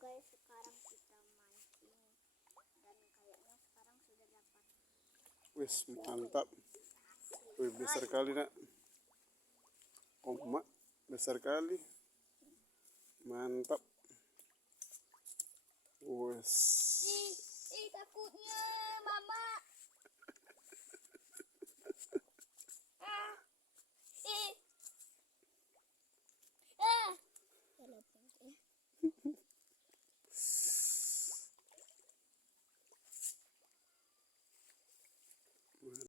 guys, sekarang kita mancing dan kayaknya sekarang sudah dapat. Wis, mantap. Wih, besar kali nak. Omak besar kali. Mantap. Wes.